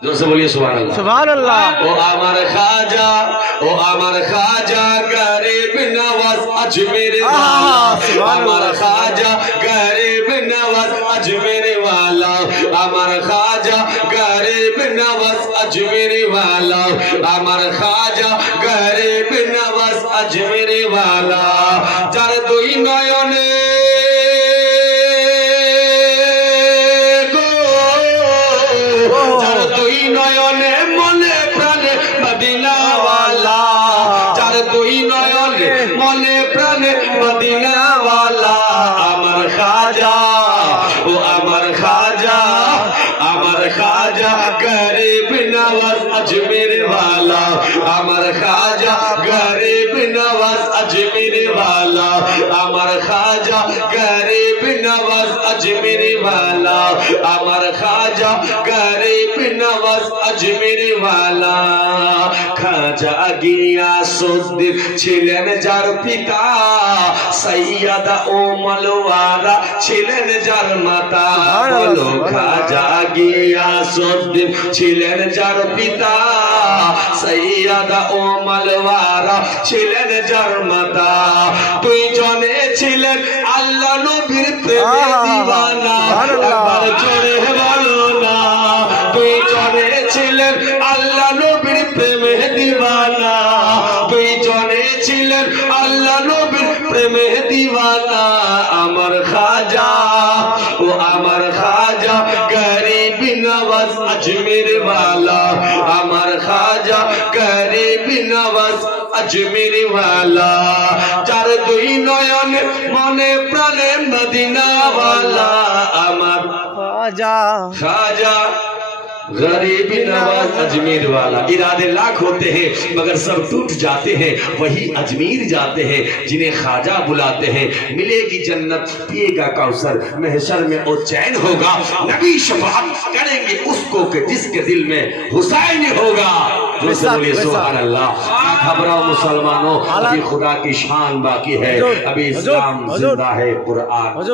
জোরসে বলিয়ে সুবহান আল্লাহ সুবহান আল্লাহ ও আমার খাজা ও আমার খাজা গরিব নওয়াজ আজমের ওয়ালা আমার খাজা গরিব নওয়াজ আজমের ওয়ালা আমার খাজা গরিব নওয়াজ আজমের ওয়ালা আমার খাজা গরিব নওয়াজ আজমের ওয়ালা যার দুই মনে প্রাণে মদিনাওয়ালা আমার খাজা ও আমার খাজা আমার খাজা গরিব নওয়াজ আজমের वाला আমার খাজা গরিব নওয়াজ আজমের वाला আমার খাজা গরিব নওয়াজ আজমের वाला আমার খাজা গরিব নওয়াজ আজমের वाला খাজা গিয়া সুদ্দিন ছিলেন যার পিতা সৈয়দা ও মলওয়ারা ছিলেন যার মাতা। বলো খাজা গিয়া ছিলেন যার পিতা সৈয়দা ও মলওয়ারা ছিলেন যার মাতা। দুইজনে ছিলেন আল্লাহ নবীর প্রেমে দিওয়ানা একবার আল্লাহ নবীর প্রেমে দিওয়ানা দুইজনে ছিলেন আল্লাহ নবীর প্রেমে দিওয়ানা আমার খাজা ও আমার খাজা গরিব নওয়াজ আজমের वाला আমার খাজা গরিব নওয়াজ আজমের वाला যার দুই নয়ন মনে প্রাণে মদিনা वाला আমার খাজা खाजा गरीब नवाज़ अजमेर वाला। इरादे लाख होते हैं मगर सब टूट जाते हैं। वही अजमेर जाते हैं जिन्हें खाजा बुलाते हैं। मिलेगी जन्नत पिएगा कौसर। महशर में वो चैन होगा। नबी शफात करेंगे उसको कि जिसके दिल में हुसैन होगा। घबराओ मुसलमानों अभी खुदा की शान बाकी है। अभी इस्लाम ज़िंदा है कुरान।